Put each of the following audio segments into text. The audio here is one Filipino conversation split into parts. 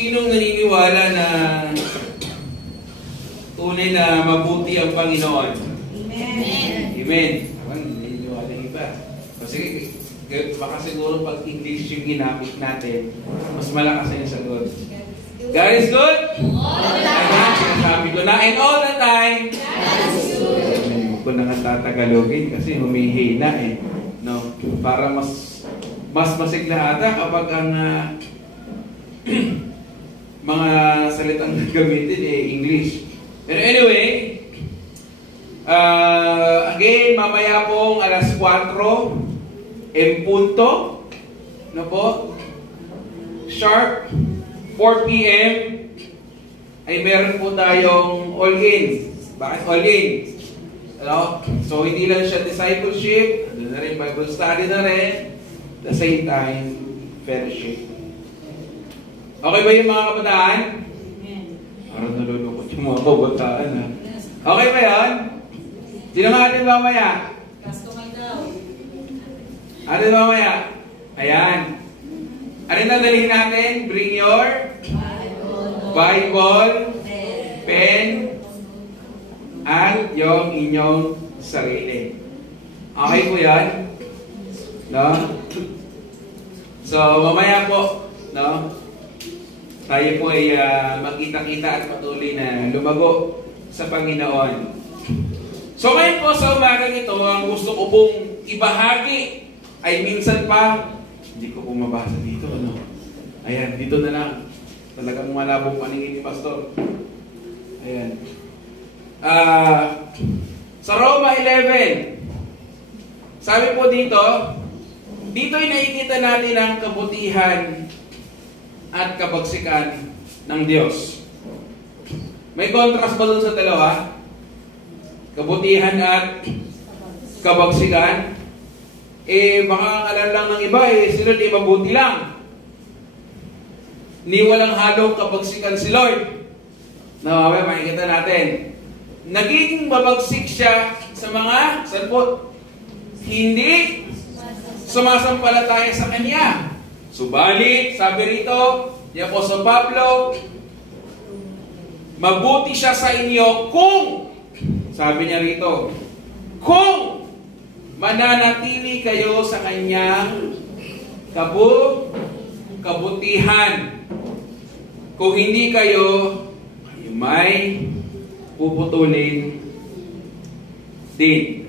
Sinong naniniwala na tunay na mabuti ang Panginoon? Amen. Amen. Naniniwala yung iba. Kasi baka siguro pag English yung ginamit natin, mas malakas na yung sagot. God is good? All the time. Sinasabi ko na, and all the time. God is good. Hindi ko na nga tatagalogin kasi humihina eh. No? Para mas masigla ata kapag ang mga salitang gagamitin English. Pero anyway, again, mamaya pong alas 4 en punto, no po, sharp, 4 p.m. ay meron po tayong all-in. Bakit all-in? Ano? So, hindi lang siya discipleship, ano na rin, Bible study na rin, at the same time, fellowship. Okay ba yung mga kabataan? Parang nalulukot yung mga kabataan, ha? Okay ba yan? Sino nga atin mamaya? Atin mamaya? Ayan. Ano dadalhin natin? Bring your Bible, pen, at yung inyong sarili. Okay po yan? No? So, mamaya po, no? Tayo po ay magkita-kita at patuloy na lumago sa Panginoon. So, ngayon po sa umagang ito, ang gusto ko pong ibahagi ay minsan pa, hindi ko po mabasa dito, ano? Ayan, dito na lang. Talagang malabong paningin ni Pastor. Ayan. Sa Roma 11, sabi po dito ay nakikita natin ang kabutihan at kabagsikan ng Diyos. May contrast ba dun sa dalawa? Kabutihan at kabagsikan? Baka alala lang ng iba, sila di mabuti lang. Ni walang halong kabagsikan si Lord. No, makikita natin. Naging mabagsik siya sa mga salpot. Hindi sumasampalataya sa Kanya. Subalit, sabi rito, ni Apostol Pablo, mabuti siya sa inyo kung, sabi niya rito, kung mananatili kayo sa Kanyang kabutihan. Kung hindi kayo may puputulin din.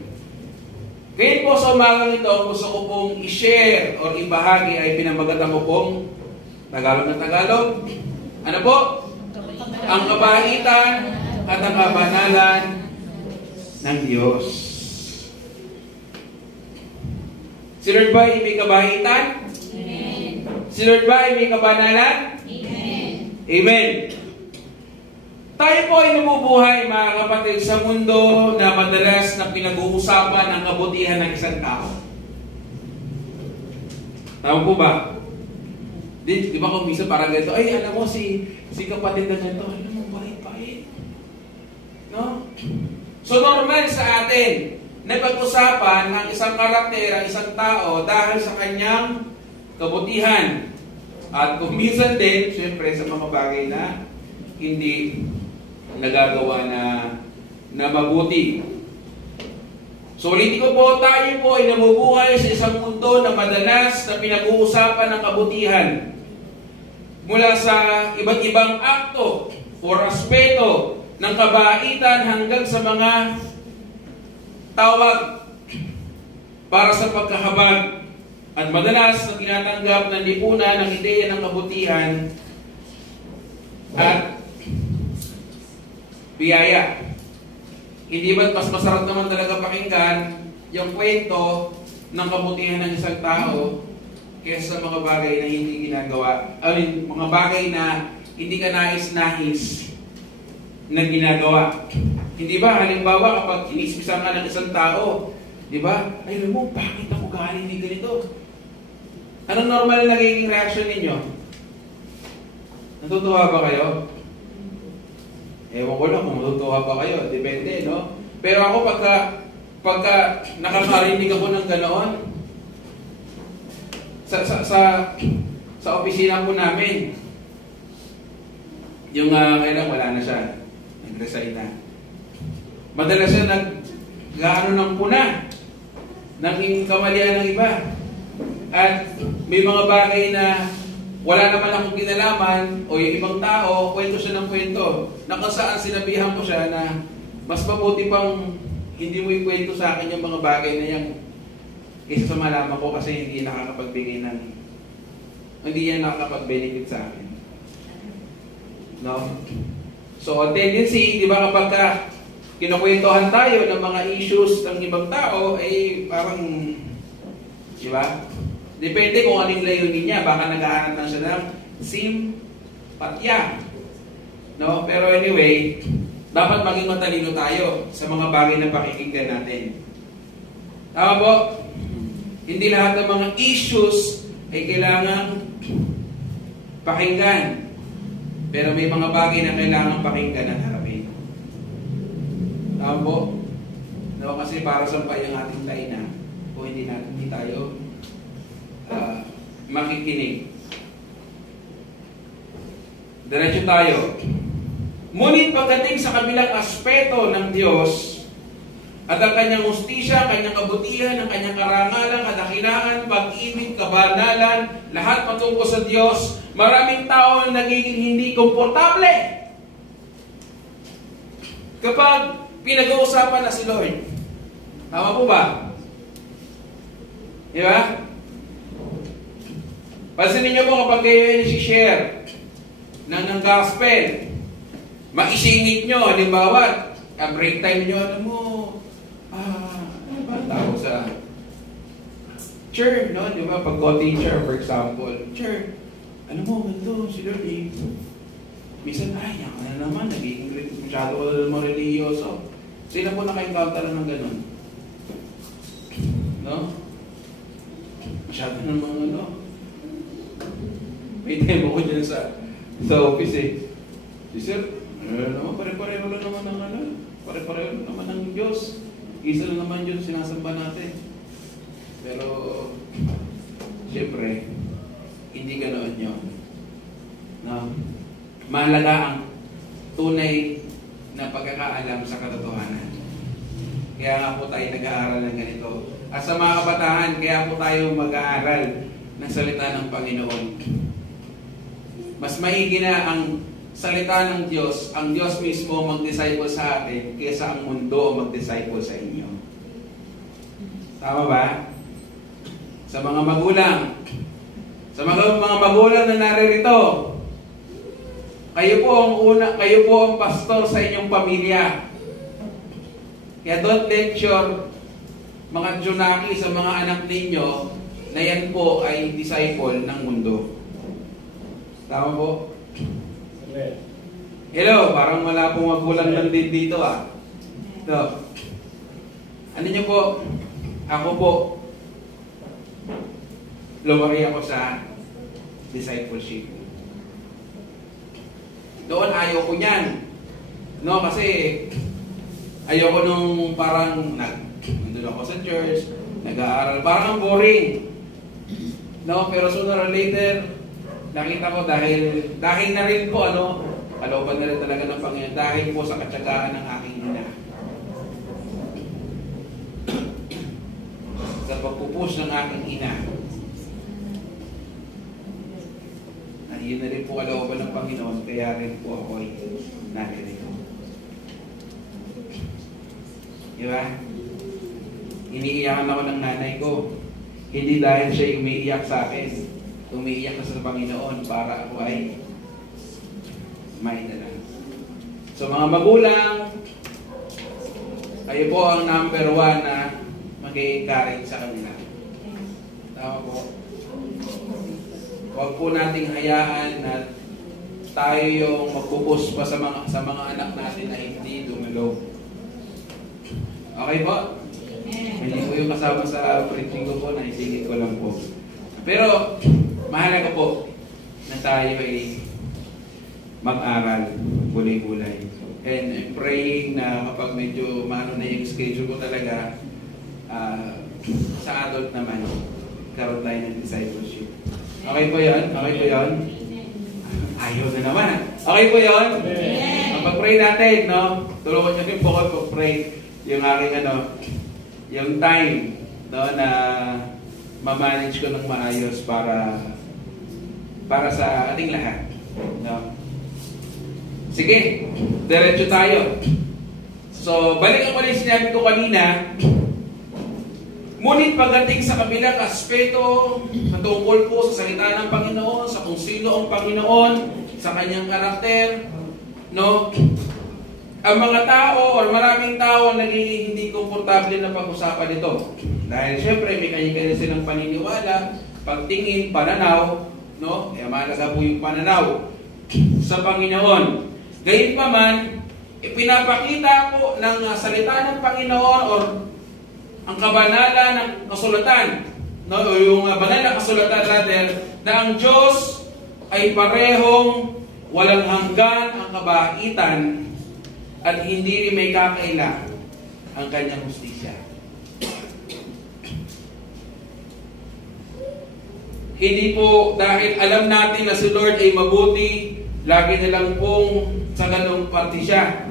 Ngayon po sa umagang ito, gusto ko pong i-share or ibahagi ay pinamagatan ko pong Tagalog na Tagalog. Ano po? Ang kabaitan at ang kabanalan ng Diyos. Si Lord ba ay may kabaitan? Amen. Si Lord ba ay may kabanalan? Amen. Amen. Tayo po ay nabubuhay, mga kapatid, sa mundo na madalas na pinag-uusapan ang kabutihan ng isang tao. Tama po ba? Di ba kung minsan parang ganito, ay alam mo si kapatid na ganito, alam mo, bait-bait. No? So normal sa atin na pag-usapan ang isang karakter, ang isang tao dahil sa kanyang kabutihan. At kung minsan din, syempre sa mga bagay na hindi nagagawa na mabuti. So ulitin ko po, tayo po ay nabubuhay sa isang mundo na madalas na pinag-uusapan ng kabutihan. Mula sa iba't ibang akto o aspeto ng kabaitan hanggang sa mga tawag para sa pagkahabag at madalas na tinatanggap ng lipunan ng ideya ng kabutihan at biyaya. Hindi ba't mas masarap naman talaga pakinggan yung kwento ng kabutihan ng isang tao kaysa sa mga bagay na hindi ginagawa? Mga bagay na hindi ka nais-nais na ginagawa. Hindi ba, halimbawa, kapag inismisan ka ng isang tao, di ba? Ay, alam mo, bakit ako galing ni ganito? Anong normal na nagiging reaction ninyo? Natutuwa ba kayo? Ewan ko lang kung matutuwa pa kayo. Depende, no? Pero ako pagka nakakarinig ako ng ganoon, sa opisina po namin, Yung kailan wala na siya. Nag-resign na. Madalas siya nag-gaano ng puna. Naging kamalian ng iba. At may mga bagay na wala naman akong kinalaman o yung ibang tao, kwento siya ng kwento. Nakasaan sinabihan ko siya na mas mabuti pang hindi mo ikwento sa akin yung mga bagay na yan kaysa sa malaman ko kasi hindi nakakapagbigay ng hindi yan nakakapag-benefit sa akin. No? So, a tendency, di ba kapag kinukwentuhan tayo ng mga issues ng ibang tao, eh parang, di ba? Depende kung anong layunin niya. Baka naghahanap lang siya ng simpatya. No? Pero anyway, dapat maging matalino tayo sa mga bagay na pakikinggan natin. Tama po? Hindi lahat ng mga issues ay kailangang pakinggan. Pero may mga bagay na kailangang pakinggan at harapin. Tama po? No? Kasi para sa yung ating taina kung hindi tayo makikinig. Diretso tayo. Ngunit pagdating sa kabilang aspeto ng Diyos at ang kanyang hustisya, kanyang kabutihan, ang kanyang karangalan, kadakilaan, pag-ibig, kabanalan, lahat patungkol sa Diyos, maraming tao ang nagiging hindi komportable kapag pinag-uusapan na si Lord. Tama po ba? Di ba? Pansinin niyo po kapag kayo ay share ng gospel, maisingit nyo, halimbawa, break time nyo, ano mo, ano ba tawag sa church, no? Di ba? Pag co-teacher, for example, church, ano mo, ganito, si Lord, eh, minsan, yan ka na naman, nagiging masyado mo religyoso. Sila po naka-encounter ng ganun. No? Masyado naman, may demo ko dyan sa office eh. Si Sir, naman, pare-pareho lang naman ng pare-pareho lang naman ng Diyos. Isa lang naman yun sinasamba natin. Pero, siyempre, hindi ganoon yun. No? Mahalaga ang tunay na pagkakaalam sa katotohanan. Kaya nga po tayo nag-aaral ng ganito. At sa mga kabataan, kaya po tayo mag-aaral ng salita ng Panginoon. Mas maigi na ang salita ng Diyos, ang Diyos mismo mag-disciple sa atin kaysa ang mundo mag-disciple sa inyo. Tama ba? Sa mga magulang, sa mga magulang na naririto, kayo po ang pastor sa inyong pamilya. Kaya don't let your mga junaki sa mga anak ninyo na yan po ay disciple ng mundo. Tama po? Hello, parang wala pong magulang lang din dito So, ano nyo po? Ako po, lumaki ako sa discipleship. Doon ayaw ko niyan. No, kasi ayaw ko nung parang nandun ako sa church, nag-aaral, parang boring. No, pero sooner or later, nakita ko dahil na rin po, kalooban na rin talaga ng Panginoon, dahil po sa katsagaan ng aking ina. Sa pagpupush ng aking ina. Yun na rin po kalooban ng Panginoon, kaya rin po ako ay naririto. Di ba? Iniiyakan ako ng nanay ko. Hindi dahil siya umiiyak sa akin. Umiiyak na sa Panginoon para ako ay maidala. So mga magulang, kayo po ang number 1 na mag-i-encourage sa kanila. Tama po. Huwag po nating hayaan na tayo yung magpupus pa sa mga anak natin na hindi dumalo. Okay po? Hindi po yung kasama sa preaching ko po, naisingit ko lang po. Pero, mahalaga po na tayo ay mag-aral, bulay-bulay. And I'm praying na kapag medyo maano na yung schedule ko talaga, sa adult naman, karoon tayo ng discipleship. Okay po yan? Okay po yan? Ayaw na naman. Okay po yun? Amen. Pag-pray natin, no? Tulungan nyo rin po ako pag-pray yung aking yung time, no, na ma-manage ko ng maayos para sa ating lahat. No? Sige, diretso tayo. So, balik ako rin sinabi ko kanina. Ngunit pagdating sa kabilang aspeto na tungkol po sa salita ng Panginoon, sa kung sino ang Panginoon, sa kanyang karakter, no? Ang mga tao o maraming tao naging hindi komportable na pag-usapan ito. Dahil syempre may kanya-kanya silang paniniwala, pagtingin, pananaw, no? Kaya mahalaga po yung pananaw sa Panginoon. Gayunpaman, ipinapakita po ng salita ng Panginoon or ang kabanalan ng kasulatan, no? O yung banal na kasulatan rather, na ang Diyos ay parehong walang hanggan ang kabaitan at hindi rin may kakaila ang kanyang hustisya. Hindi po dahil alam natin na si Lord ay mabuti, lagi na lang pong sa ganong parte siya.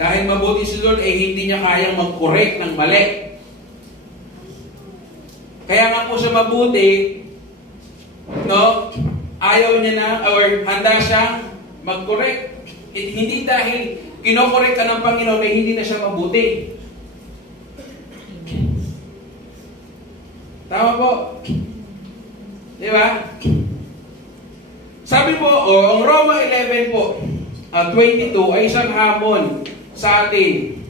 Dahil mabuti si Lord ay hindi niya kayang mag-correct ng mali. Kaya nga po siya mabuti, no? Ayaw niya na, or handa siyang mag-correct. Hindi dahil kinokorek ka ng Panginoon ay hindi na siya mabuti. Tama po? Di ba? Sabi po, ang Roma 11 po, 22 ay isang hamon sa atin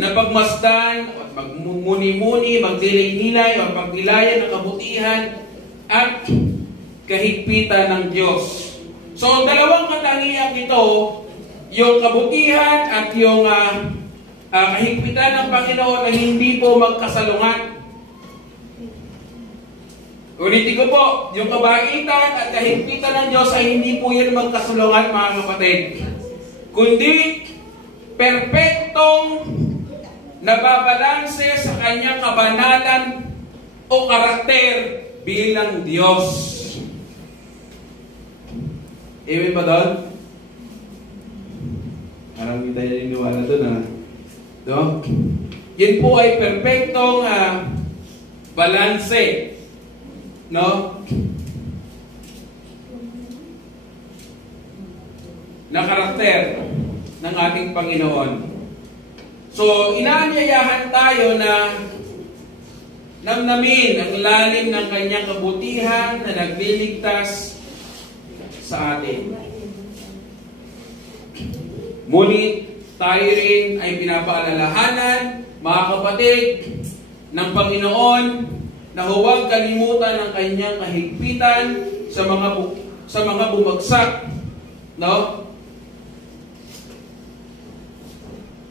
na pagmasdan, magmuni-muni, magdilay-nilay, magpagdilayan ng kabutihan at kahigpitan ng Diyos. So, ang dalawang katangian ito, yung kabutihan at yung kahigpitan ng Panginoon ay hindi po magkasalungat. Ulitin ko po, yung kabaitan at kahigpitan ng Diyos ay hindi po yan magkasalungat, mga kapatid. Kundi, perpektong nababalanse sa kanyang kabanalan o karakter bilang Diyos. Amen ba doon? Parang hindi tayo niniwala doon, ha? No? Yan po ay perpektong balanse. No? Na karakter ng ating Panginoon. So, inaanyayahan tayo na namnamin ang lalim ng kanyang kabutihan na nagliligtas sa atin. Ngunit tayo rin ay pinapaalalahanan, mga kapatid, ng Panginoon na huwag kalimutan ang kanyang kahigpitan sa mga bumagsak, no?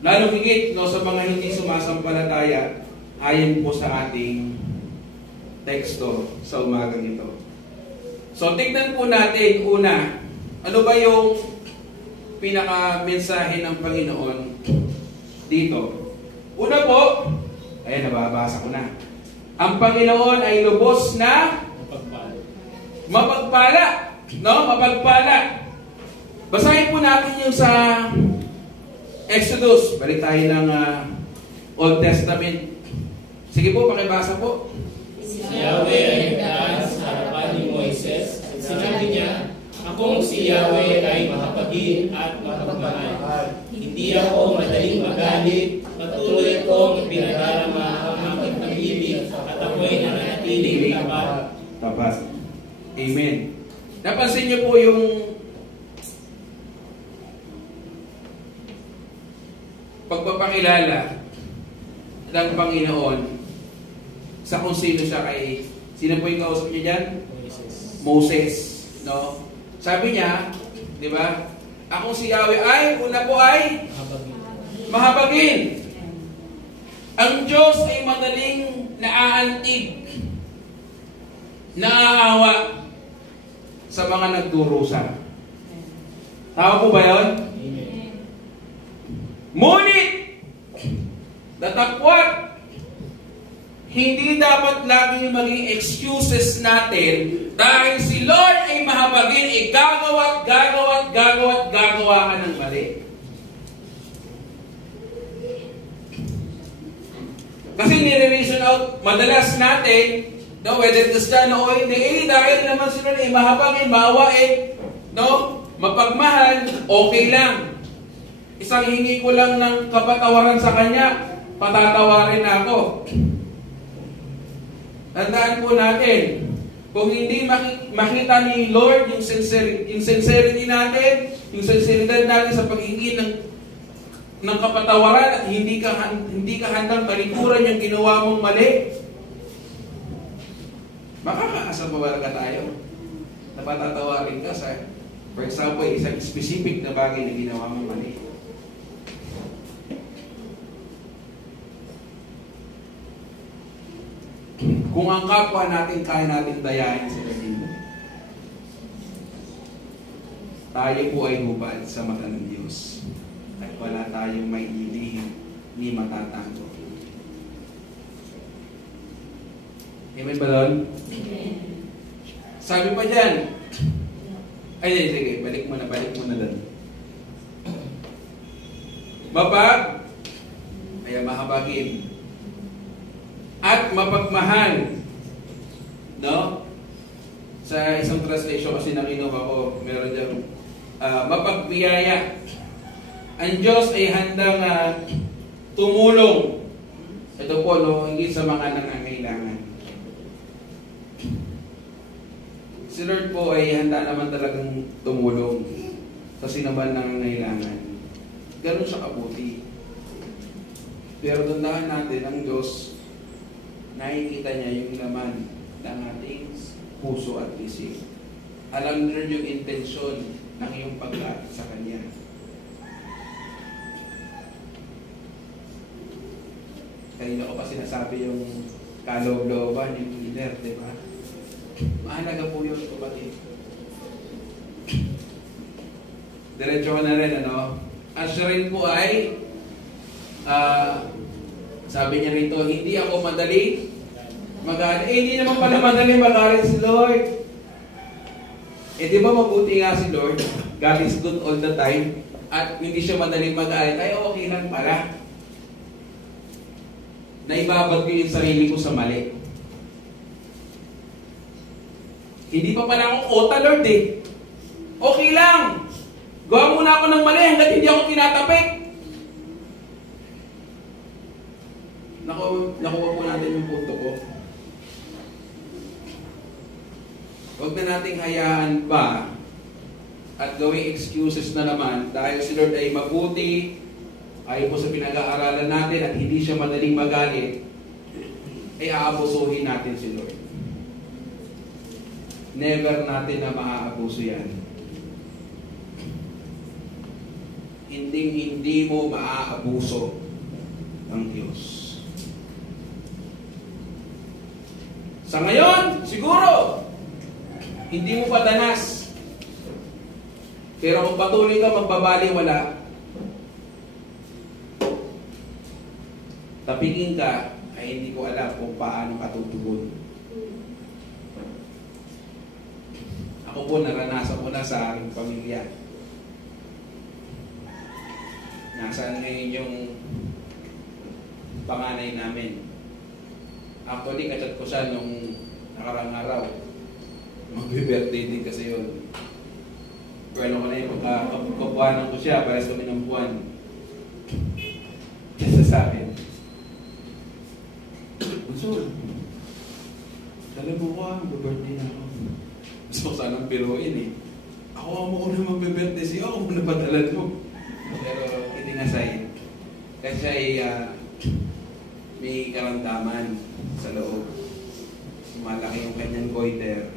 Lalo higit, no, sa mga hindi sumasampalataya, ayon po sa ating teksto sa umagang ito. So, tignan po natin una, ano ba yung pinaka-mensahe ng Panginoon dito? Una po, ayan, nababasa ko na. Ang Panginoon ay lubos na mapagpala. No? Mapagpala. Basahin po natin yung sa Exodus. Balik tayo ng Old Testament. Sige po, pakibasa po. Si Yahweh ay nagdaan sa harapan ni Moises at sinabi niya, akong si Yahweh ay mahapagin at mapagmahal. Hindi ako madaling magalit, patuloy kong pinadarama ang aking pag-ibig at ako'y nananatiling tapat. Tapat. Amen. Napansin niyo po yung pagpapakilala ng Panginoon sa kung sino siya kay... Sino po yung kausap niya dyan? Moses. No? Sabi niya, di ba? Ako si Yahweh ay, una po ay mahabagin. Ang Diyos ay madaling naaantig, naaawa sa mga nagdurusa. Tama po ba yun? Ngunit, datapwat, hindi dapat laging maging excuses natin dahil si Lord ay mahabagin, gagawa ka ng mali. Kasi nire-reason out madalas natin, no, whether to stand o hindi, dahil naman si Lord ay mahabagin, maawain, no, mapagmahal, okay lang. Isang hingi ko lang ng kapatawaran sa Kanya, patatawarin na ako. Tandaan po natin, kung hindi makita ni Lord yung sincerity natin, yung sinceridad natin sa paghingi ng kapatawaran at hindi ka handang talikuran yung ginawa mong mali, makakaasa pa ba tayo na patatawarin ka sa, for example, isang specific na bagay na ginawa mong mali? Kung ang kapwa natin kaya natin dayain sila dito, tayo po ay hubad sa mata ng Diyos at wala tayong may ilihim ni matatago. Amen ba doon? Amen. Sabi pa dyan, ay sige, balik mo na doon. Mapag, ay mahabagin at mapagmahal, no? Sa isang translation kasi na kinuha ko, meron dyan, mapagbiyaya. Ang Diyos ay handang tumulong. Ito po, no, hindi sa mga nangangailangan. Si Lord po ay handa naman talagang tumulong sa sinaman nangangailangan. Ganun siya kabuti. Pero tandaan natin, ang Diyos, nakikita niya yung laman ng ating puso at isip. Alam niyo yung intensyon ng iyong paglapit sa Kanya. Kanina ko pa sinasabi yung kaloob-looban, yung leader, di ba? Mahalaga po yun, kapatid. Diretso ko na rin, ano? Siya rin po ay sabi niya rito, hindi ako madali magalit. Hindi naman pala madali magalit si Lord. Di ba mabuti nga si Lord? God is good all the time. At hindi siya madaling magalit. Ay, okay lang pala. Naibabad ko yung sarili ko sa mali. Hindi pa pala ako kota, Lord eh. Okay lang. Gawa muna ako ng mali hanggat hindi ako tinatapik. Nakuha po natin yung punto ko. Huwag na nating hayaan pa at gawing excuses na naman dahil si Lord ay mabuti, ayon po sa pinag-aaralan natin at hindi siya madaling magalit, ay aabusuhin natin si Lord. Never natin na maaabuso yan. Hindi mo maaabuso ang Diyos. Sa ngayon, siguro, hindi mo pa danas. Pero kung patuloy ka magbabaliwala, tapingin ka, ay hindi ko alam kung paano ka tutugon. Ako po, naranasan ko na sa aking pamilya. Nasaan ngayon yung panganay namin. Actually, kachat ko siya nung nakarang araw. Mag-birthday din kasi yun. Pero ko na yung pagkakuhanan ko siya, pares kami ng buwan. Kasi sa akin, Bunso, alam mo ko, mag-birthday na ako. Gusto ko sanang biruin eh. Ako mo ko na mag-birthday siya, ako muna padalan mo. Pero hindi nga sa'yo. Kasi siya ay may karamdaman sa loob. Malaki yung kanyang goiter.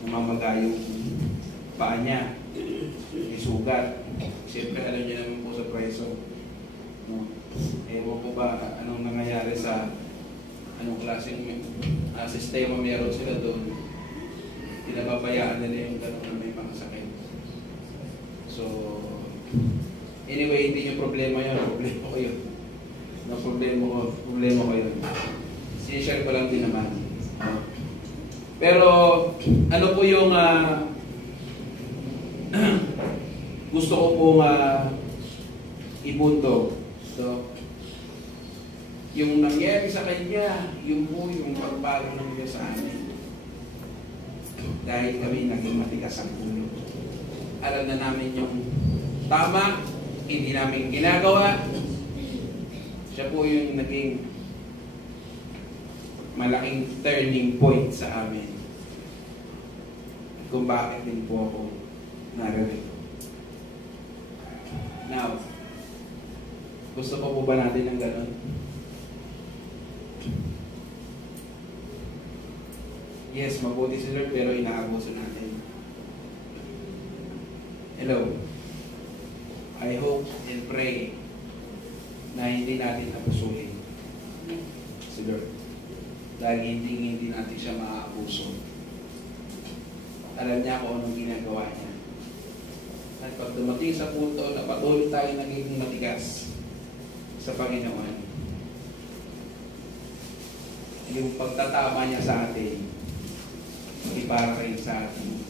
Namamaga yung paa niya. May sugat. Siyempre alam niya naman po sa preso. No? Ewan ko ba anong nangyayari sa anong klaseng sistema meron sila doon. Pinababayaan nila yung gano'n na may mga sakit. So, anyway, hindi yung problema yun. Problema ko yun. Problema ko yun. sinishare ko lang din naman. Pero, ano po yung gusto ko pong ipunto. So, yung nangyari sa kanya, yun po yung pagbago ng Diyos sa amin. Dahil kami naging matigas ang ulo. Alam na namin yung tama, hindi namin ginagawa. Siya po yung naging malaking turning point sa amin. Kung bakit din po ako narito. Now, gusto pa po ba natin ng gano'n? Yes, mabuti si Lord pero inaabuso natin. Hello. I hope and pray na hindi natin abusuhin si Lord. Dahil hindi natin siya maaabuso. Alam niya kung anong ginagawa niya. At pag dumating sa punto na patuloy tayo naging matigas sa Panginoon, yung pagtatama niya sa atin, ipara rin sa ating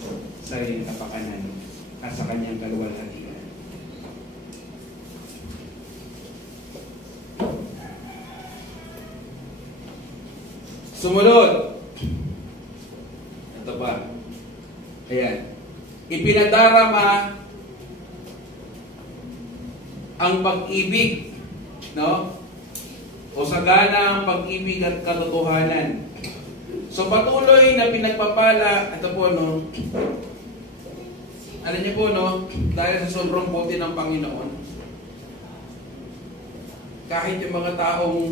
sariling kapakanan at sa kanyang kaluwalhatian. Sumunod. Ito pa. Ayan. Ipinadarama ang pag-ibig, no? O sagana ang pag-ibig at katotohanan. So patuloy na pinagpapala, ito po, no? Alam niyo po, no? Dahil sa sobrang buti ng Panginoon, kahit yung mga taong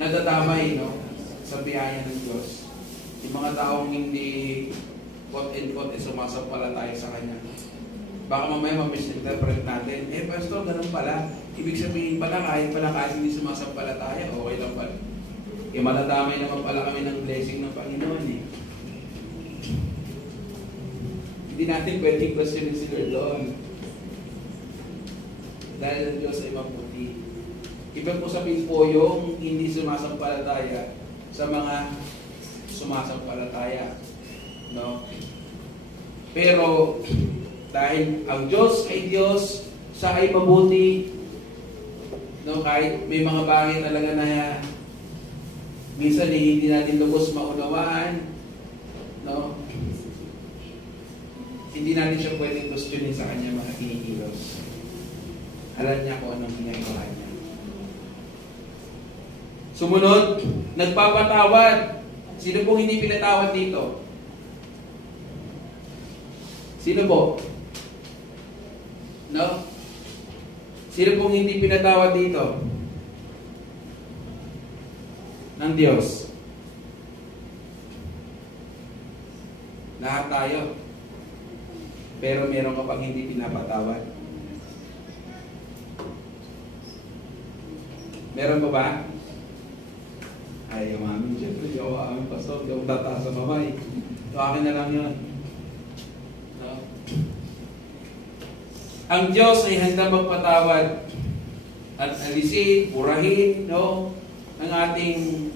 nadadamay, no? Sa biyaya ng Diyos, yung mga taong hindi quote-and-quote sumasampalataya sa Kanya. Baka mamaya ma-misinterpret natin, pastor, ganun pala. Ibig sabihin pala, kahit hindi sumasampalataya, okay lang pala. Maladamay naman pala kami ng blessing ng Panginoon eh. Hindi natin pwedeng questionin si Lord doon. Dahil ang Diyos ay mabuti. Ibig po sabihin po yung hindi sumasampalataya sa mga sumasampalataya. No? Pero, dahil ang Diyos ay Diyos, siya ay mabuti. No, kahit may mga bagay talaga na minsan hindi natin lubos maunawaan, no? Hindi natin siya pwedeng questionin sa kanya mga kinikilos. Alam niya kung anong ginagawa niya. Sumunod, nagpapatawad. Sino pong hindi pinatawad dito? Sino po? No? Sino pong hindi pinatawad dito? Ng Diyos. Lahat tayo. Pero meron ka pang hindi pinapatawad. Meron pa ba? Ay, yung amin, siyempre, yung amin, pastor, yung tataas sa mamay. So, akin na lang yun. No? Ang Diyos ay handa magpatawad at alisin, burahin, no, ang ating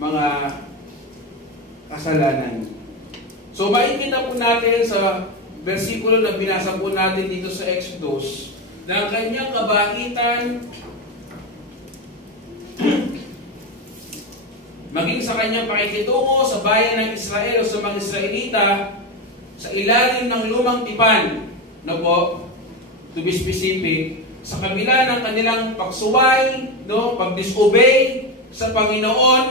mga kasalanan. So, makikita po natin sa versikulo na binasa po natin dito sa Exodus na ang kanyang kabaitan maging sa kanyang pakikitungo sa bayan ng Israel o sa mga Israelita sa ilalim ng lumang tipan, no po, to be specific, sa kabila ng kanilang pagsuway, no, pag-disobey sa Panginoon,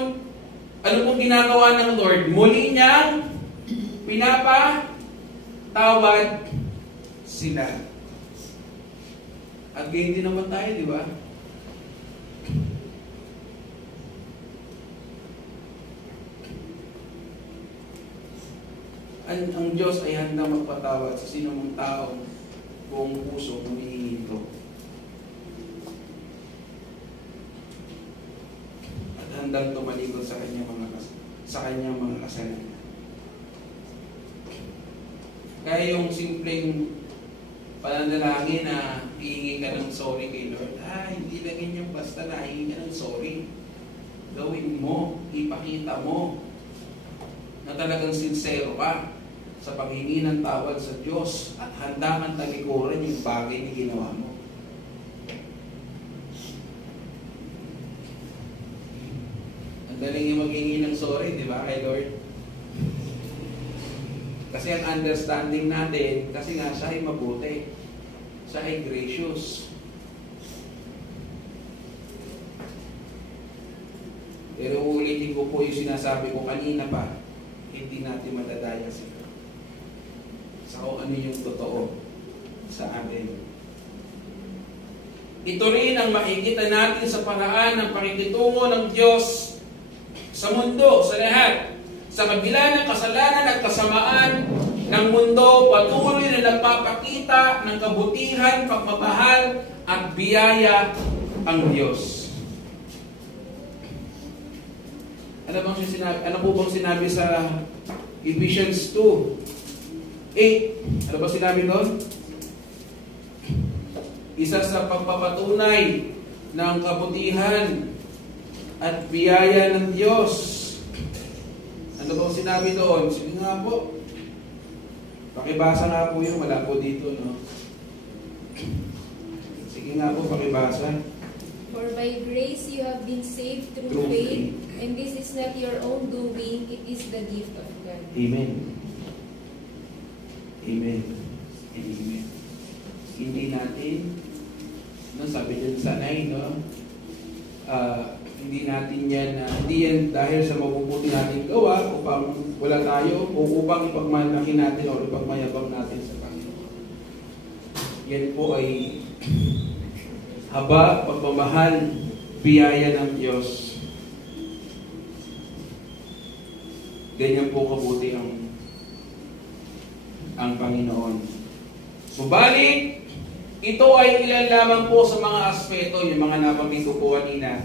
ano pong ginagawa ng Lord? Muli niyang pinapatawad sila. At ganyan din naman tayo, di ba? Ang Diyos ay handa magpatawad sa sinumang taong buong puso humihingi ito. At handang tumalikod sa kanyang mga kasalanan. Kaya yung simpleng pananalangin na hihingi ka ng sorry kay Lord. Hindi lang yun yung basta na hihingi ka ng sorry. Gawin mo, ipakita mo na talagang sincero ka sa paghingi ng tawad sa Diyos at handa kang talikuran yung bagay na ginawa mo. Ang daling yung maghingi ng sorry, di ba, kay Lord? Kasi ang understanding natin, kasi nga siya ay mabuti. Siya ay gracious. Pero ulitin ko po yung sinasabi ko kanina pa, hindi natin madadaya sila sa kung ano yung totoo sa amin. Ito rin ang makikita natin sa paraan ng pakikitungo ng Diyos sa mundo, sa lahat. Sa kabila ng kasalanan at kasamaan ng mundo, patuloy na nagpapakita ng kabutihan, pagmamahal at biyaya ang Diyos. Ano po bang sinabi sa Ephesians 2:8? Ano ba sinabi doon? Isa sa pagpapatunay ng kabutihan at biyaya ng Diyos. Ano bang sinabi doon? Sige nga po. Pakibasa nga po yun. Wala po dito, no? Sige nga po, pakibasa. For by grace you have been saved through faith, and this is not your own doing, it is the gift of God. Amen. Amen. Amen. Hindi natin, no, sabi dyan sa 9, no? Hindi natin yan, hindi yan dahil sa mabubuti natin gawa upang wala tayo o upang ipagmalaki natin o ipagmayabang natin sa Panginoon. Yan po ay haba, pagmamahal, biyaya ng Diyos. Ganyan po kabuti ang Panginoon. Subalit, ito ay ilan lamang po sa mga aspeto, yung mga nabanggit ko kanina.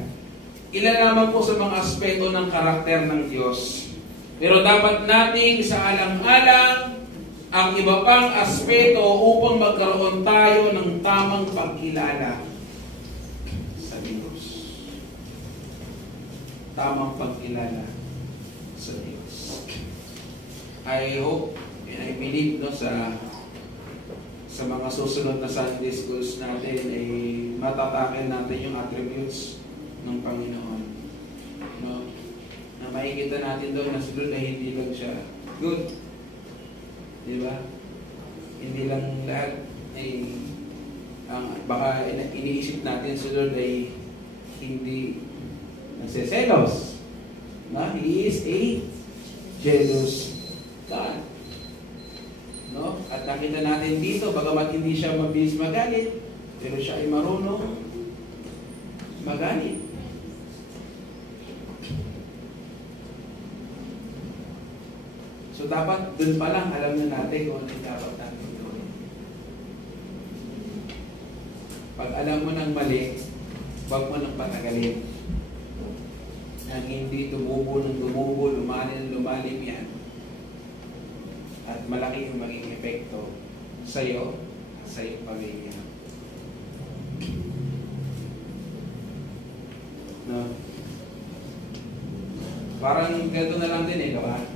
Ilan lamang po sa mga aspeto ng karakter ng Diyos. Pero dapat nating isaalang-alang ang iba pang aspeto upang magkaroon tayo ng tamang pagkilala sa Diyos. Tamang pagkilala sa Diyos. I hope and I believe, no, sa mga susunod na Sunday schools natin ay matatakin natin yung attributes ng Panginoon. No? Na makikita natin doon na sunod ay hindi lang siya good. Di ba? Hindi lang lahat ay baka iniisip natin sunod ay hindi nagseselos. No? He is a jealous God. No? At nakita natin dito, bagamat hindi siya mabilis magalit, pero siya ay marunong magalit. So dapat dun pa lang alam na natin kung ano yung dapat natin gawin. Pag alam mo ng mali, huwag mo nang patagalin. Nang hindi tumubo ng tumubo, lumalim ng lumalim yan. At malaki yung maging epekto sa iyo at sa iyong pamilya. No? Parang ganito na lang din eh, diba?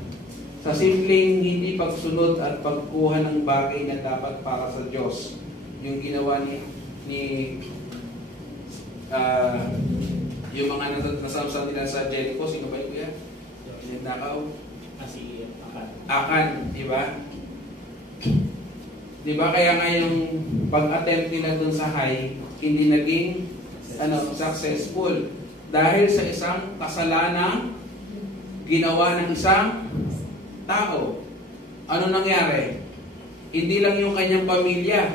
Sa simpleng hindi pagsunod at pagkuha ng bagay na dapat para sa Diyos, yung ginawa yung mga nasamsam nila sa Jericho, sino ba yun kuya? Nakaw? Kasi Akan, di ba? Di ba kaya nga yung pag-attempt nila dun sa high, hindi naging successful dahil sa isang kasalanang ginawa ng isang tao. Ano nangyari? Hindi lang yung kanyang pamilya,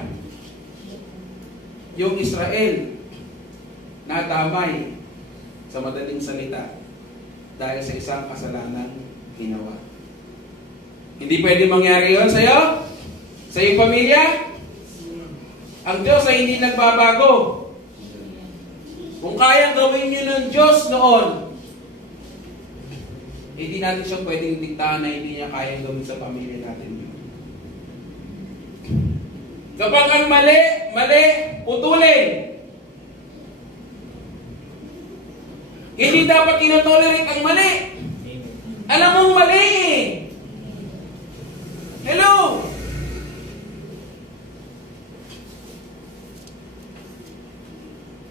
yung Israel, nadamay sa madaling salita dahil sa isang kasalanang ginawa. Hindi pwede mangyari yun sa'yo? Sa iyong pamilya? Ang Diyos ay hindi nagbabago. Kung kayang gawin nyo ng Diyos noon, hindi natin siya pwedeng diktahan na hindi niya kayang gawin sa pamilya natin. Kapag ang mali, putulin. Hindi dapat tinotolerate ang mali. Alam mong mali eh. Hello?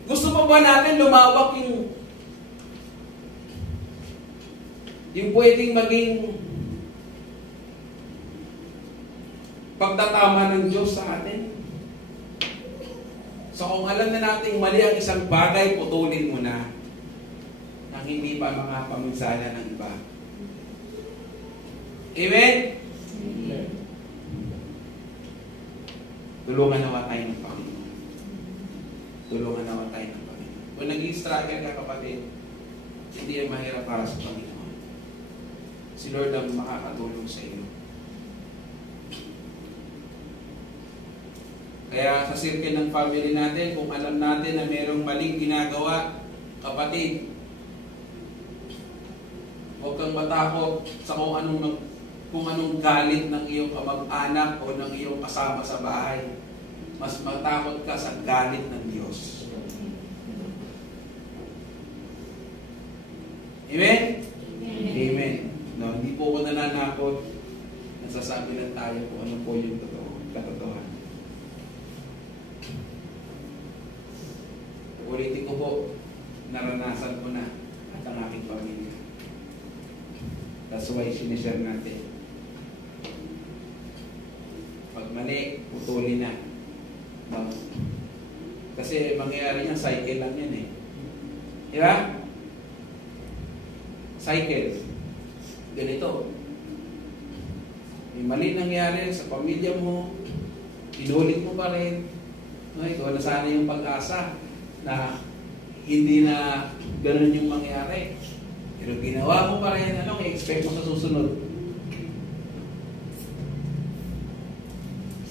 Gusto pa ba natin lumawak yung pwedeng maging pagtatama ng Diyos sa atin? So kung alam na natin mali ang isang bagay, putulin mo na nang hindi pa mga paminsala ng iba. Amen? Amen. Tulungan nawa tayo ng Panginoon. Tulungan nawa tayo ng Panginoon. Kung nag-i-struggle ka, kapatid, hindi yan mahirap para sa Panginoon. Si Lord ang makakatulong sa iyo. Kaya sa circle ng family natin, kung alam natin na mayroong maling ginagawa, kapatid, huwag kang matakot sa kung anong galit ng iyong kamag-anak o ng iyong kasama sa bahay. Mas matakot ka sa galit ng Diyos. Amen? Amen. No, hindi po ako nananakot. Nasasabi lang tayo kung ano po yung katotohanan. Ulitin ko po, naranasan ko na at ang aking pamilya. That's why sinishare natin. Pag mali, putulin na. No? Kasi mangyayari niyan, cycle lang yan eh. Di ba? Cycle. Ganito. May mali nangyari sa pamilya mo, inulit mo pa rin. No, ikaw na sana yung pag-asa na hindi na ganun yung mangyari. Pero ginawa mo pa rin, anong i-expect mo sa susunod?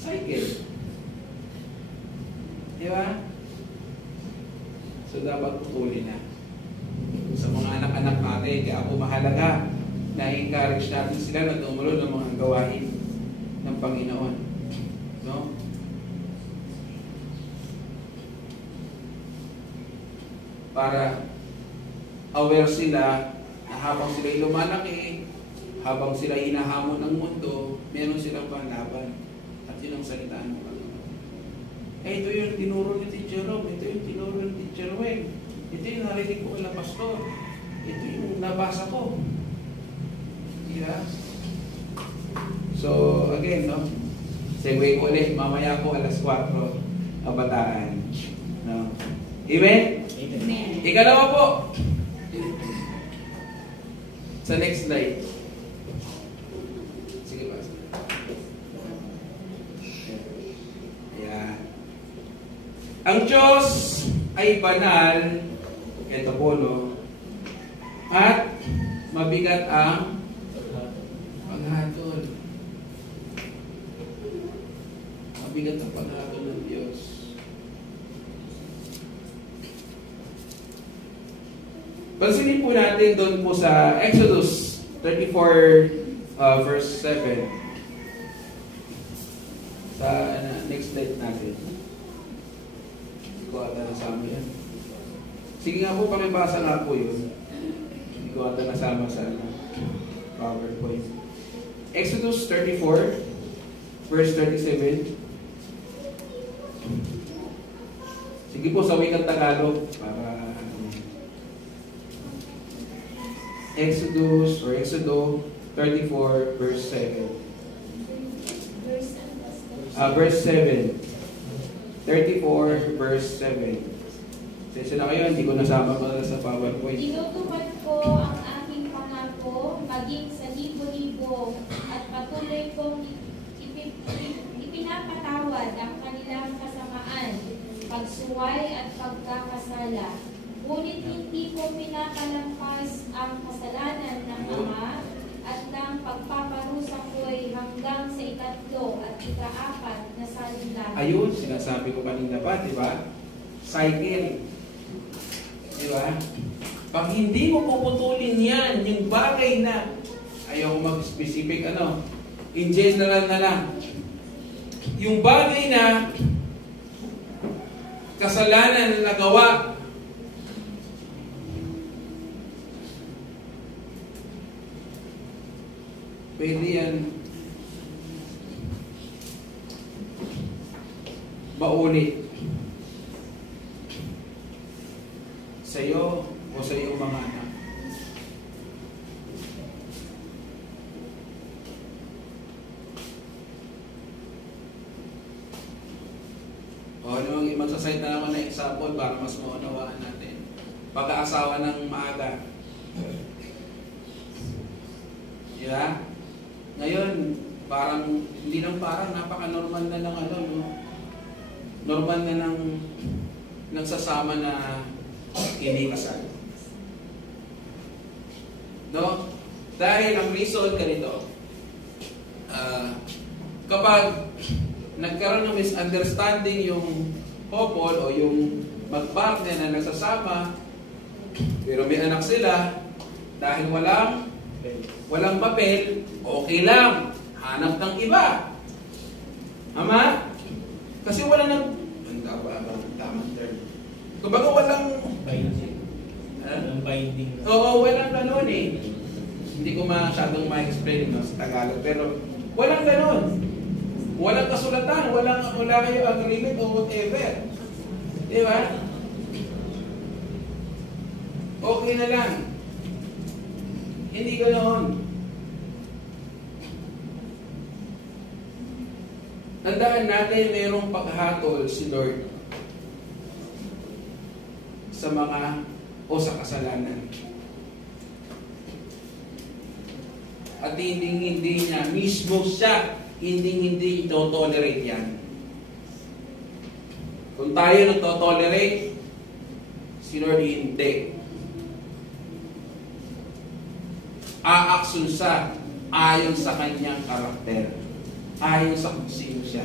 Cycle. Di ba? So dapat putulin na. Sa mga anak-anak natin, kaya ako mahalaga na encourage natin sila na tumulo ng mga gawain ng Panginoon. No? Para aware sila na habang sila lumalaki, habang sila hinahamon ng mundo, meron silang panlaban. At yun ang salitaan ng Panginoon. Ito yung tinuro ni Teacher Rob, ito yung tinuro ni Teacher Weng, ito yung narinig ko kala pastor, ito yung nabasa ko. Diba? So, again, no? Segue ko ulit, mamaya po alas 4, kabataan. No? Amen? Amen. Ikalawa po. Sa next slide. Sige ba? Ayan. Ang Diyos ay banal, ito po, no? At mabigat ang paghatol. Mabigat ang paghatol ng Diyos. Pansinin po natin doon po sa Exodus 34 verse 7. Sa next slide natin. Hindi ko ata nasama yan. Sige nga po, pakibasa nga po yun. Hindi ko ata nasama sa PowerPoint. Exodus 34 verse 37. Sige po, sa wikang Tagalog para Exodus 34 verse 7. Verse 7. 34 verse 7. Sensya na kayo, hindi ko nasama pa sa PowerPoint. Tinutupad ko ang aking pangako maging sa libo-libo at patuloy kong ipinapatawad ang kanilang kasamaan, pagsuway at pagkakasala. Ngunit hindi ko pinakalampas ang kasalanan ng Ama at ng pagpaparusa ko'y hanggang sa 3 at 4 na salita. Ayun, sinasabi ko kanina pa, di ba? Cycle. Di ba? Pag hindi mo puputulin yan, yung bagay na, ayaw mag-specific in general na lang. yung bagay na kasalanan na nagawa, pwede yan maulit sa iyo o sa iyong mga anak. O, magsasite na ako ng example para mas maunawaan natin. Pagkaasawa ng maaga. Yeah? Ngayon, parang, hindi lang parang, napaka-normal na ng ano, no? Normal na ng nagsasama na kinikasal. No? Dahil ang reason ganito, kapag nagkaroon ng misunderstanding yung couple o yung mag-partner na nagsasama, pero may anak sila, dahil walang papel, okay lang, hanap ng iba. Ama? Kasi wala nang, tamang term. Kumbaga walang Binding. Ang binding. Oo, walang ganon eh. Hindi ko masyadong ma-explain sa Tagalog, pero walang ganon. Walang kasulatan, wala kayo agreement o whatever. Di ba? Okay na lang. Hindi ganon. Tandaan natin mayroong paghatol si Lord sa mga o sa kasalanan. At hindi niya, mismo siya, hindi ito-tolerate yan. Kung tayo nagto-tolerate, si Lord hindi. Aaksyon siya ayon sa kanyang karakter. Ayon sa kung sino siya.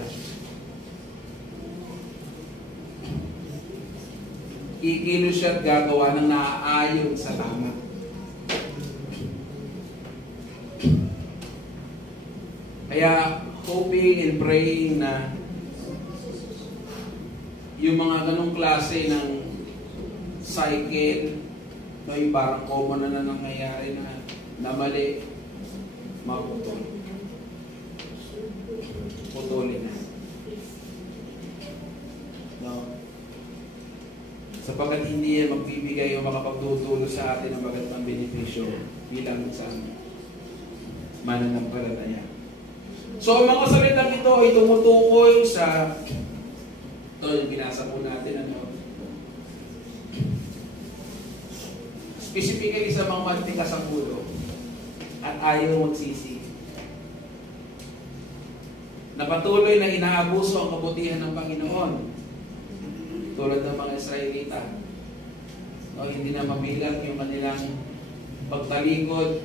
Kikilos siya at gagawa ng naaayon sa tama. Kaya hoping and praying na yung mga ganong klase ng cycle, no, yung parang common na nangyayari na mali, maputol. Putulin na. No? Sapagkat hindi yan magbibigay o makapagtutulong sa atin ng magandang benepisyo bilang sa mananampalataya. So, ang mga salitang ito ay tumutukoy sa ito yung binasa po natin specifically sa mga mantika sa ulo at ayaw magsisi. Na patuloy na inaabuso ang kabutihan ng Panginoon. Tulad ng mga Israelita. No, hindi na mabilang yung kanilang pagtalikod,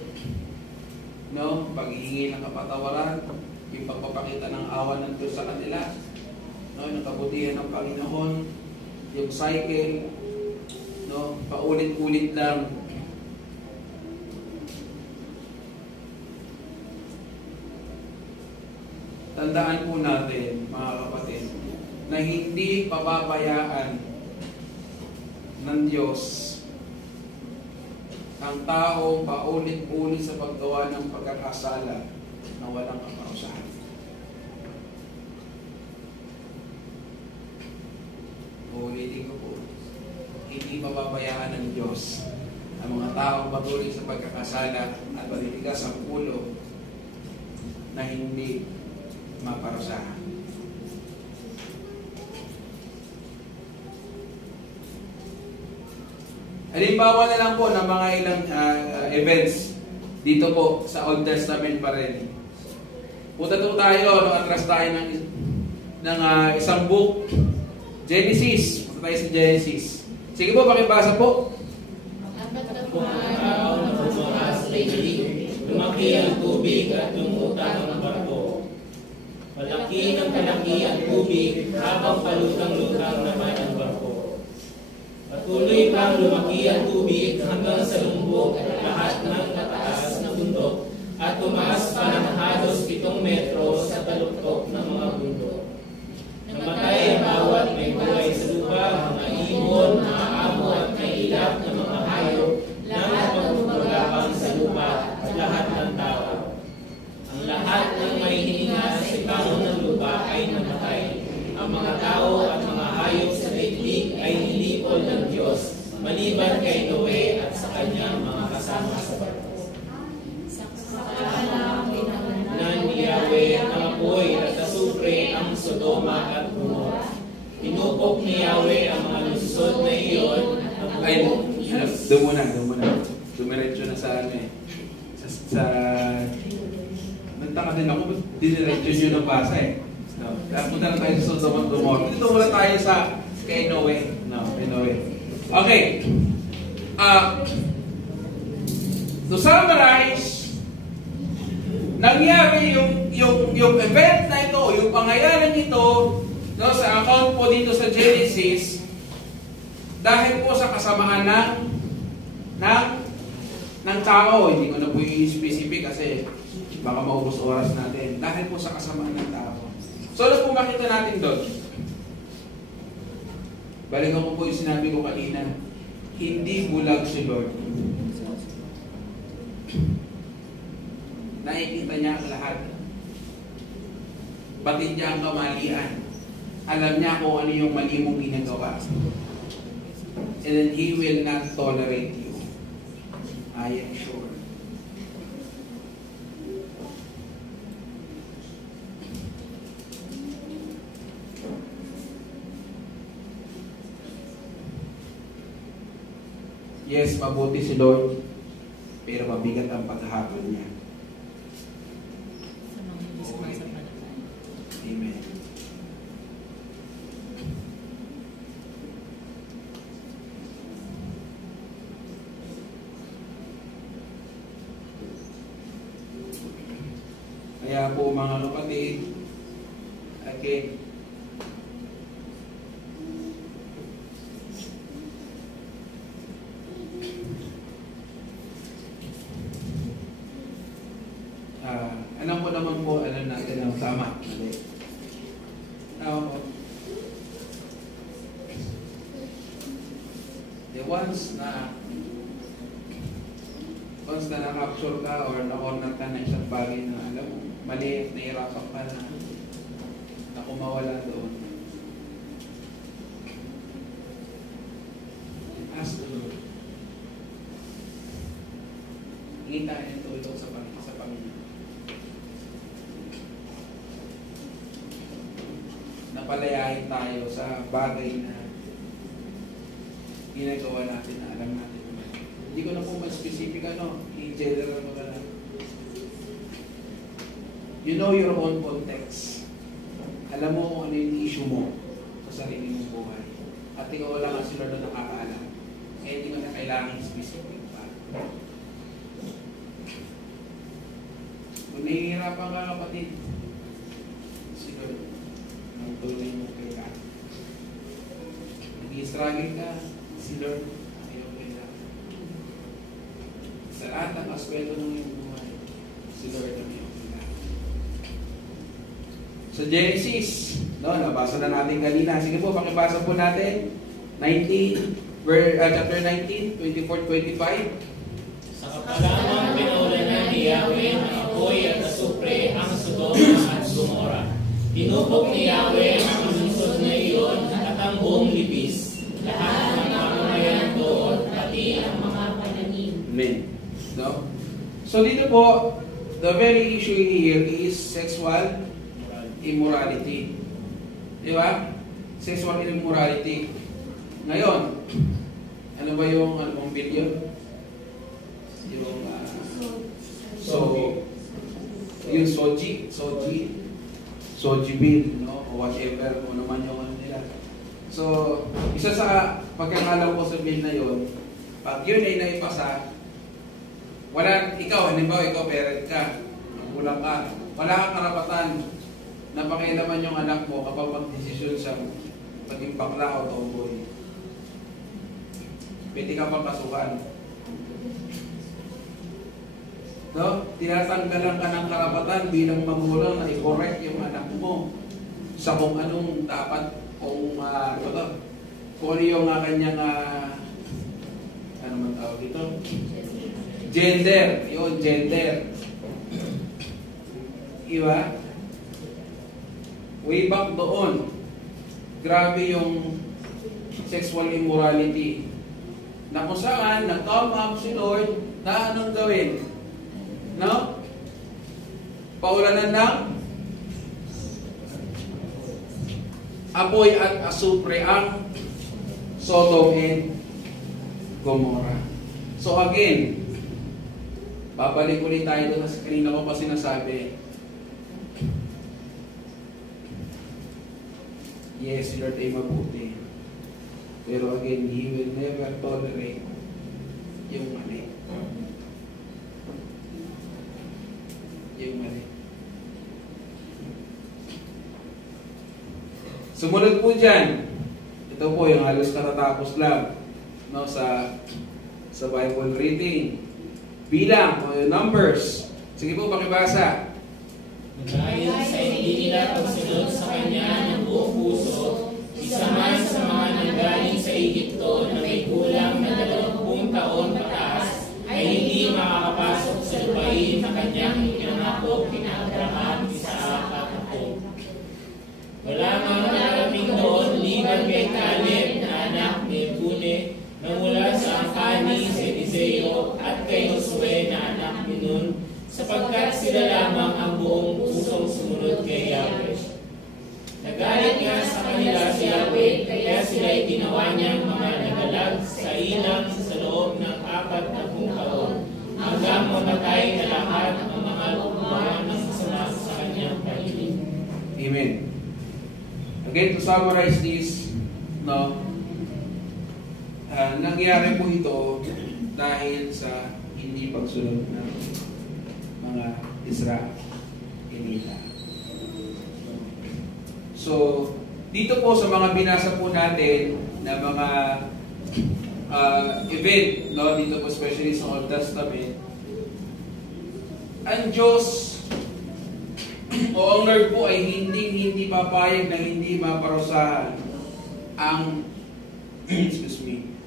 no, paghihingi ng kapatawaran, yung pagpapakita ng awa ng Diyos sa kanila, no, yung kabutihan ng Panginoon, yung cycle, no, paulit-ulit lang. Tandaan po natin, mga kapatid, na hindi pababayaan ng Diyos ang taong paulit-ulit sa paggawa ng pagkakasala na walang kaparusahan. Uulitin ko po, hindi pababayaan ng Diyos ang mga taong patuloy sa pagkakasala at maliligas ang ulo na hindi maparusahan. Halimbawa na lang po ng mga ilang events dito po sa Old Testament pa rin. Punta po tayo, atras tayo ng isang book, Genesis. Punta tayo sa Genesis. Sige po, pakibasa po. Kung ang tao na bumakas sa ilig, lumaki ang tubig at lumutang ang barko. Malaki ng kalaki ang tubig habang palutang-lutang naman ang barko. Patuloy pang lumaki ang tubig hanggang sa lumbog at lahat ng kataas na bundok at tumaas pa ng halos 7 metro sa taluktok ng mga bundok. ang mga tao at mga hayop sa daigdig ay nilipol ng Diyos, maliban kay Noe at sa kanyang mga kasama sa barko. Nan ni Yahweh ang apoy at asupre ang Sodoma at Gomorra. Pinupok ni Yahweh ang mga lungsod na iyon. Ay, doon muna. Dumiretso na sa ano eh. Nagtaka din ako, diniretso nyo ng basa eh. No? Punta na tayo sa Sodoma at Gomorra. Dito muna tayo sa kay Noe. Kay Noe. Okay. To summarize, nangyari yung event na ito, yung pangyayaring ito, no, sa account po dito sa Genesis, dahil po sa kasamaan ng tao. Hindi ko na po i-specific kasi baka maubos oras natin. Dahil po sa kasamaan ng tao. So, ano po makita natin doon? Balikan ko po yung sinabi ko kanina. Hindi bulag si Lord. Nakikita niya ang lahat. Batid niya ang kamalian. Alam niya kung ano yung mali mong ginagawa. And then He will not tolerate you. I am sure. Yes, mabuti si Lord, pero mabigat ang paghahapon niya. Amen. Kaya po mga kapatid, again, alam ko naman po, alam natin ang tama. Once na na-capture ka or na-corner ka na isang bagay na alam mo, mali, nahirapan ka na kumawala doon. Ask the Lord. Hingi tayo ng tulong sa pamilya. Napalayain tayo sa bagay na ginagawa natin na alam natin. Hindi ko na po mas-specific in general mo na lang. You know your own context. Alam mo kung ano yung issue mo sa sarili mong buhay. At ikaw lang ang sila na nakakaalam. Kaya hindi mo na kailangan specific pa. Kung nahihirapan ka kapatid, siguro, ang tuloy mo kay ka. Nag-i-struggle ka, si Lord, ayaw kaya. Sa lahat ng aspeto ng iyong buhay, si Lord ang iyong kaya. Sa Genesis, nabasa na natin kanina. Sige po, pakibasa po natin. Chapter 19, 24-25. Sa kapalamang pinaulanan ni Yahweh ng apoy at asupre ang Sodoma at Gomorra. Pinupok ni Yahweh ang lungsod na iyon at ang buong libis. Lahat ng mamamayan doon, pati ang mga pananim. Amen. No? So dito po, the very issue here is sexual immorality. Di ba? Sexual immorality. Ngayon, ano ba yung video? Yung yung Soji bill, no? O whatever, o naman yung ano nila. So, isa sa pagkakalaw ko sa bill na yun, pag yun ay naipasa, ikaw, halimbawa ikaw parent ka, kulang ka, wala kang karapatan na pakialaman yung anak mo kapag mag-desisyon siya maging bakla o tomboy. Pwede ka pang kasuhan. No? Tinatanggalan ka ng karapatan bilang magulang na i-correct yung anak mo sa kung anong dapat, kung ano yung kanyang ano man tawag dito? Gender. Yun, gender. Iba? Way back doon, grabe yung sexual immorality. Na kung saan, nag-come up si Lord na anong gawin? No? Paulanan ng apoy at asupre ang Sodom and Gomorrah. So again, babalik ulit tayo doon sa kanina ko pa sinasabi. Yes, si Lord ay mabuti. Pero again, He will never tolerate yung mali. Yung mali. Sumunod po dyan. Ito po yung halos katatapos lang, no, sa Bible reading. Bilang, Numbers. Sige po, pakibasa. Dahil sa hindi nila pagsunod sa Kanya ng buong puso, isa man sa mga nanggaling sa Egypto na may kulang na 20 taon pataas, ay hindi makakapasok sa lupain na Kanyang ikinangako kina Abraham, Isaac at Jacob. Wala mang narating doon liban kay Caleb na anak ni Jephunneh na mula sa angkani si Eliseo at kay Josue na anak ni Nun, sapagkat sila lamang ang buong pusong sumunod kay Yahweh. Nagalit nga sa kanila si Yahweh, kaya sila'y ginawa niyang mga nagalag sa ilang sa loob ng 40 taon, hanggang mamatay na lahat ang mga gumawa ng masama sa kanyang paligid. Amen. Again, to summarize this, no, nangyari po ito dahil sa hindi pagsunod ng mga Israelita. So, dito po sa mga binasa po natin na mga event, no, dito po especially sa Old Testament, ang Diyos o ang Lord po ay hindi papayag na hindi maparusahan ang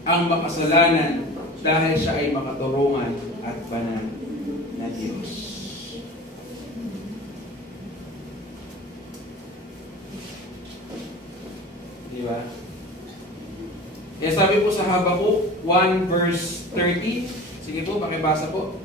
ang makasalanan dahil siya ay makaturungan at banal na Diyos. Di ba? Kaya sabi po sa Habakuk 1 verse 30, sige po, pakibasa po.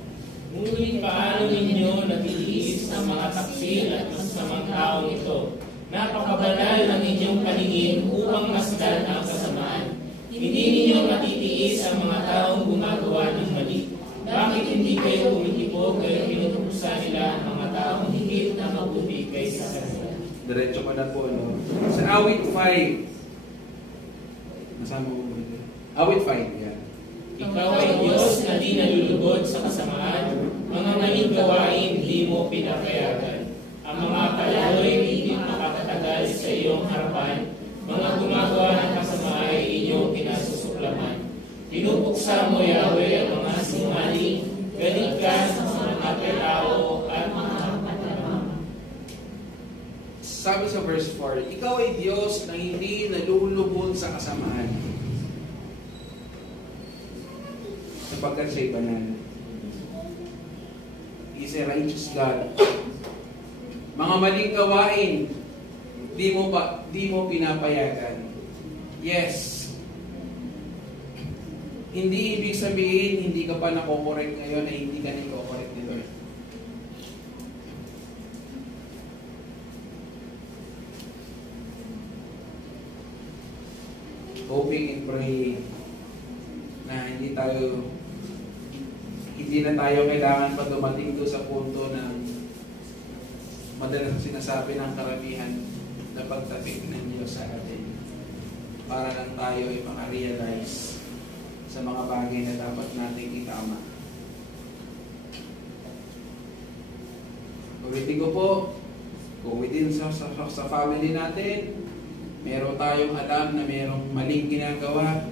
Ngunit paano ninyo natitiis ang mga taksil at masasamang taong ito? Napakabanal ng inyong paningin upang masdan ang kasamaan. Hindi ninyo matitiis ang mga taong gumagawa ng mali. Bakit hindi kayo umitipog kayo pinutukusan nila ang mga taong higit na mabuti kaysa kanila? Diretso ko na po, no? Sa awit 5, nasama ko po ito. Awit 5, yan. Ikaw ay Diyos na di nalulugod sa kasamaan, mga maling gawain di mo pinapayagan. Ang mga palaroy hindi makakatagal sa iyong harapan, mga gumagawa ng kasama ay inyong pinasusuklaman. Pinupuksa mo, Yahweh, ang mga sinungaling, galit ka sa mga tao at mga katamang. Sabi sa verse 4, ikaw ay Diyos na hindi nalulubog sa kasamaan, sapagkat siya'y banal. He's a righteous God. Mga maling gawain, di mo pinapayagan. Yes. Hindi ibig sabihin, hindi ka pa nakokorek ngayon ay hindi ka nikokorek ni Lord. Hoping and praying na hindi na tayo kailangan pa dumating doon sa punto ng madalas sinasabi ng karamihan na pagtapik ng Diyos sa atin para lang tayo ay makarealize sa mga bagay na dapat nating itama. Ulitin ko po, kung within sa family natin, meron tayong alam na merong maling ginagawa,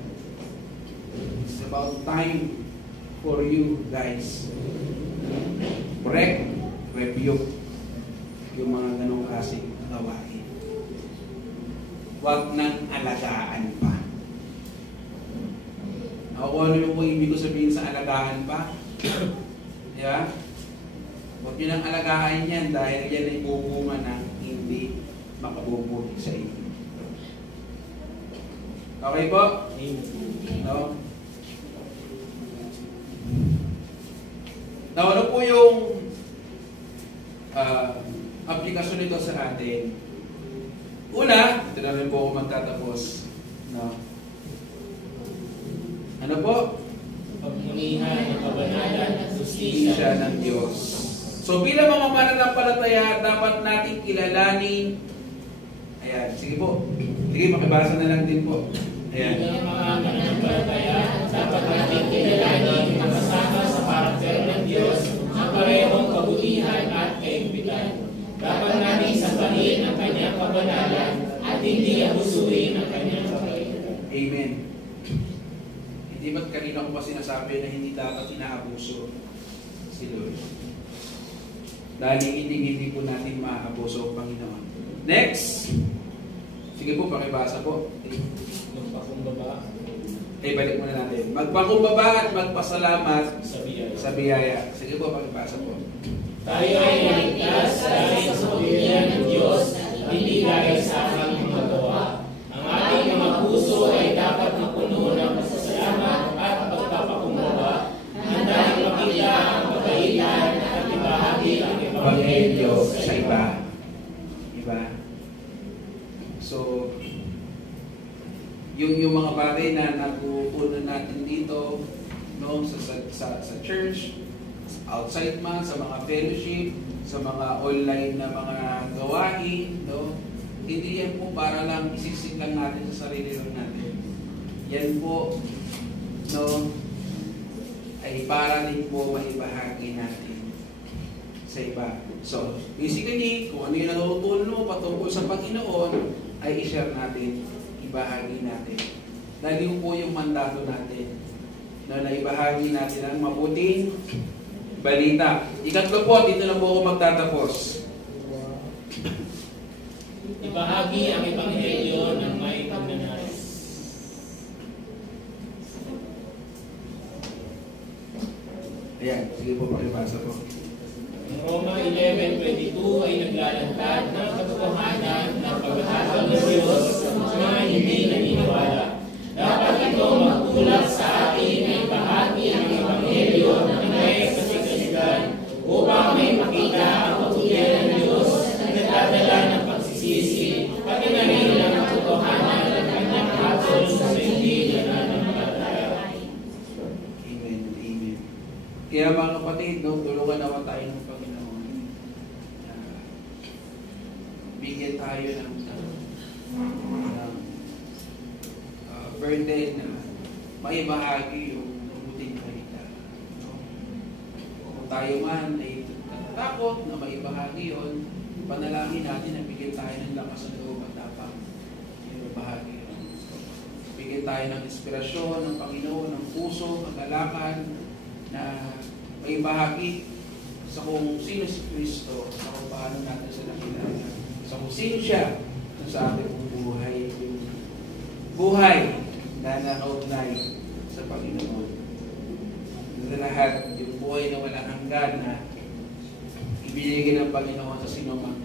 it's about time for you guys. Correct, rebuke yung mga ganong klaseng gawain. Huwag nang alagaan pa. Kung ano yung ibig ko sabihin sa alagaan pa? Yeah? Huwag nyo nang alagaan yan dahil yan ay bubunga ng hindi makabubuti sa inyo. Okay po? No? Now, ano po yung aplikasyon nito sa atin? Una, ito na rin po ako magtatapos. No? Ano po? Pagmunihan ng kabanalan at justisya Siya ng Diyos. So bilang mga mananampalataya, dapat nating kilalanin. Ayan, sige po. Sige, makibasa na lang din po. Ayan. Bilang mga mananampalataya, dapat natin kilalanin ang kasama sa karakter ng Diyos ang parehong kabutihan at kaigpitan. Dapat natin sambahin ang kanyang kabanalan at hindi abusuin ang kanyang kabaitan. Amen. Hindi ba't kanina ko pa sinasabi na hindi dapat inaabuso si Lord? Dahil hindi po natin maaabuso ang Panginoon. Next! Sige po, pakibasa po. Magpakumbaba Balik muna natin. Magpakumbaba at magpasalamat sa biyaya. sa biyaya. Sige po, pakibasa po. Tayo ay naligtas dahil sa pagpilian ng Diyos at hindi dahil sa aking mga gawa. Ang ating mga puso ay dapat mapuno ng pasasalamat at pagpapakumbaba. Handang makita ang kabaitan at ibahagi ang Ebanghelyo sa iba. Iba. So, yung mga bagay na natutunan natin dito, no, sa church, outside man, sa mga fellowship, sa mga online na mga gawain, no, hindi yan po para lang isisig lang natin sa sarili lang natin. Yan po, no, ay para din po maibahagi natin sa iba. So, basically, kung ano yung natutunan mo patungkol sa Panginoon, ay i-share natin, ibahagi natin. Dahil yun po yung mandato natin, na naibahagi natin ang mabuting balita. Ikatlo po, dito na po ako magtatapos. ibahagi ang Ebanghelyo ng may pagnanais. Ayan, sige po, pakibasa po. Ang Roma 11:22 ay naglalantad ng katotohanan ng paghahatag ng Diyos sa mga hindi naniniwala. Dapat ito magtulak sa atin na ibahagi ang Ebanghelyo ng may kasigasigan upang may makita ang kabutihan ng Diyos na nagdadala ng pagsisisi pati na rin ang katotohanan ng kanyang hatol sa hindi nananampalataya. Amen, amen. Kaya mga kapatid, no, tulungan naman tayo ng Panginoon. Bigyan tayo ng burden na maibahagi yung mabuting balita. No? Kung tayo man ay natatakot na maibahagi yun, panalangin natin na bigyan tayo ng lakas ng loob at tapang maibahagi yun. Bigyan tayo ng inspirasyon ng Panginoon, ng puso, kagalakan na maibahagi sa kung sino si Kristo, sa kung paano natin sila kilala, sa kung sino siya sa ating buhay. Buhay na nakaugnay sa Panginoon. Sa lahat, yung buhay na walang hanggan na ibinigay ng Panginoon sa sinumang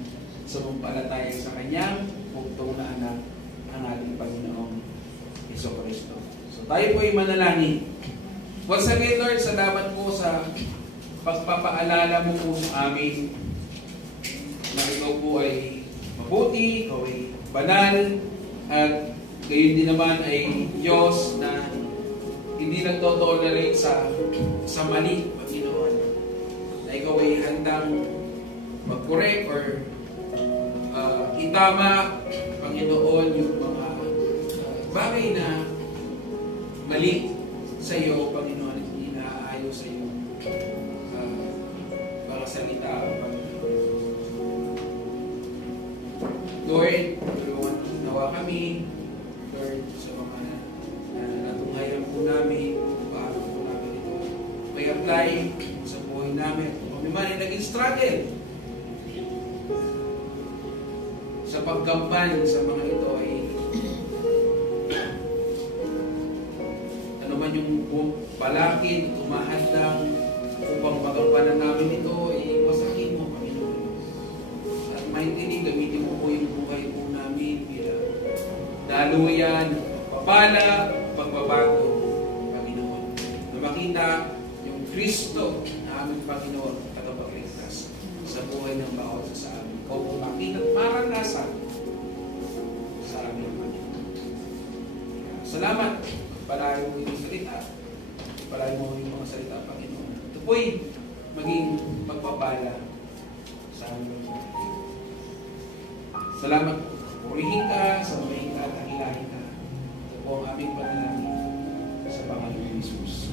sumumpalataya sa Kanyang bugtong na anak, ang ating Panginoong Jesucristo. So tayo po ay manalangin. Once again, Lord, salamat po sa pagpapaalala mo po sa amin na ikaw po ay mabuti, ikaw ay banal, at gayon din naman ay Diyos na hindi nagtotolerate sa mali, Panginoon. Na ikaw ay handang mag-correct or itama, Panginoon, yung mga bagay na mali sa iyo, Panginoon, at hindi naaayon sa iyo mga salita, Panginoon. Lord, tulungan nawa kami, Lord, sa mga natunghayan po namin, paano po namin ito may apply sa buhay namin. Kung man ay naging struggle sa paggampan sa mga ito ay ano man yung balakid, umahadlang upang pagampanan namin ito ay masakin mo, Panginoon. At maintindihan, gamitin mo po yung buhay po namin bilang daluyan, pagpapala, pagbabago, Panginoon. Na makita yung Kristo na aming Panginoon at tagapagligtas sa buhay ng bawat isa sa amin. Ikaw po makita at maranasan sa aming Panginoon. Salamat. Palayo mo yung salita. Palayo mo yung mga salita, Panginoon. Ito po'y maging magpapala sa aming Panginoon. Salamat po. Purihin ka, samahin ka, at akilahin ka. Ito po ang aming panalangin sa pangalan ni Jesus.